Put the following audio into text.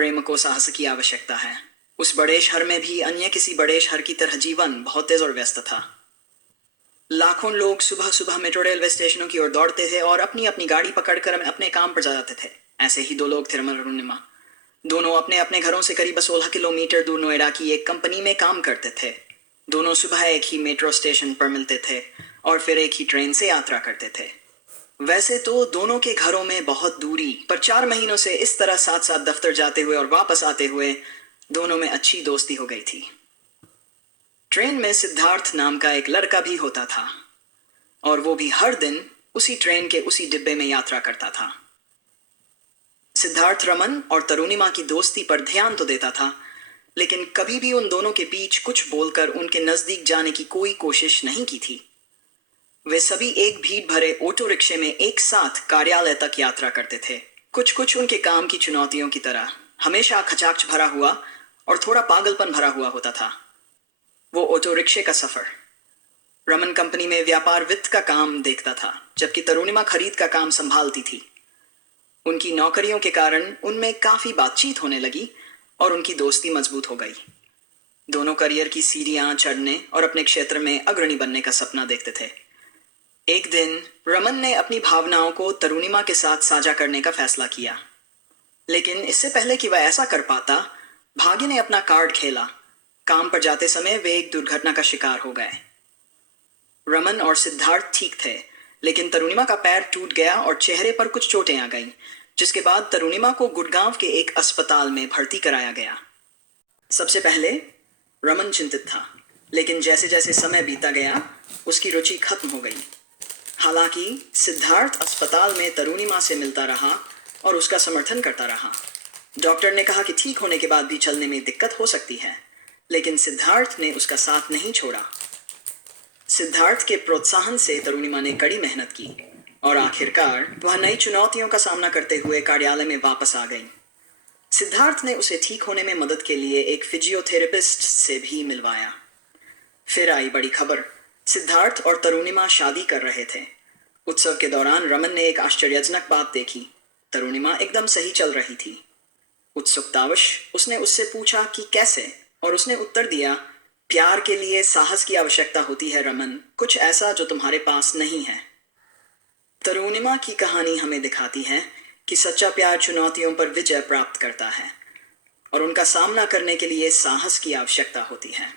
प्रेम को साहस की आवश्यकता है। उस बड़े शहर में भी अन्य किसी बड़े शहर की तरह जीवन बहुत तेज और व्यस्त था। लाखों लोग सुबह सुबह मेट्रो रेलवे स्टेशनों की ओर दौड़ते थे और अपनी अपनी गाड़ी पकड़कर अपने काम पर जाते थे। ऐसे ही दो लोग थे, रमन और अरुणिमा। दोनों अपने अपने घरों से करीब 16 किलोमीटर दूर नोएडा की एक कंपनी में काम करते थे। दोनों सुबह एक ही मेट्रो स्टेशन पर मिलते थे और फिर एक ही ट्रेन से यात्रा करते थे। वैसे तो दोनों के घरों में बहुत दूरी, पर 4 महीनों से इस तरह साथ साथ दफ्तर जाते हुए और वापस आते हुए दोनों में अच्छी दोस्ती हो गई थी। ट्रेन में सिद्धार्थ नाम का एक लड़का भी होता था और वो भी हर दिन उसी ट्रेन के उसी डिब्बे में यात्रा करता था। सिद्धार्थ रमन और तरुणिमा की दोस्ती पर ध्यान तो देता था, लेकिन कभी भी उन दोनों के बीच कुछ बोलकर उनके नजदीक जाने की कोई कोशिश नहीं की थी। वे सभी एक भीड़ भरे ऑटो रिक्शे में एक साथ कार्यालय तक यात्रा करते थे। कुछ कुछ उनके काम की चुनौतियों की तरह हमेशा खचाखच भरा हुआ और थोड़ा पागलपन भरा हुआ होता था। वो ऑटो रिक्शे का सफर। रमन कंपनी में व्यापार वित्त का काम देखता था, जबकि तरुणिमा खरीद का काम संभालती थी। उनकी नौकरियों के कारण उनमें काफी बातचीत होने लगी और उनकी दोस्ती मजबूत हो गई। दोनों करियर की सीढ़ियां चढ़ने और अपने क्षेत्र में अग्रणी बनने का सपना देखते थे। एक दिन रमन ने अपनी भावनाओं को तरुणिमा के साथ साझा करने का फैसला किया, लेकिन इससे पहले कि वह ऐसा कर पाता, भाग्य ने अपना कार्ड खेला। काम पर जाते समय वे एक दुर्घटना का शिकार हो गए। रमन और सिद्धार्थ ठीक थे, लेकिन तरुणिमा का पैर टूट गया और चेहरे पर कुछ चोटें आ गईं, जिसके बाद तरुणिमा को गुड़गांव के एक अस्पताल में भर्ती कराया गया। सबसे पहले रमन चिंतित था, लेकिन जैसे जैसे समय बीता गया उसकी रुचि खत्म हो गई। हालांकि सिद्धार्थ अस्पताल में तरुणिमा से मिलता रहा और उसका समर्थन करता रहा। डॉक्टर ने कहा कि ठीक होने के बाद भी चलने में दिक्कत हो सकती है, लेकिन सिद्धार्थ ने उसका साथ नहीं छोड़ा। सिद्धार्थ के प्रोत्साहन से तरुणिमा ने कड़ी मेहनत की और आखिरकार वह नई चुनौतियों का सामना करते हुए कार्यालय में वापस आ गई। सिद्धार्थ ने उसे ठीक होने में मदद के लिए एक फिजियोथेरेपिस्ट से भी मिलवाया। फिर आई बड़ी खबर। सिद्धार्थ और तरुणिमा शादी कर रहे थे। उत्सव के दौरान रमन ने एक आश्चर्यजनक बात देखी। तरुणिमा एकदम सही चल रही थी। उत्सुकतावश उसने उससे पूछा कि कैसे, और उसने उत्तर दिया, प्यार के लिए साहस की आवश्यकता होती है रमन, कुछ ऐसा जो तुम्हारे पास नहीं है। तरुणिमा की कहानी हमें दिखाती है कि सच्चा प्यार चुनौतियों पर विजय प्राप्त करता है और उनका सामना करने के लिए साहस की आवश्यकता होती है।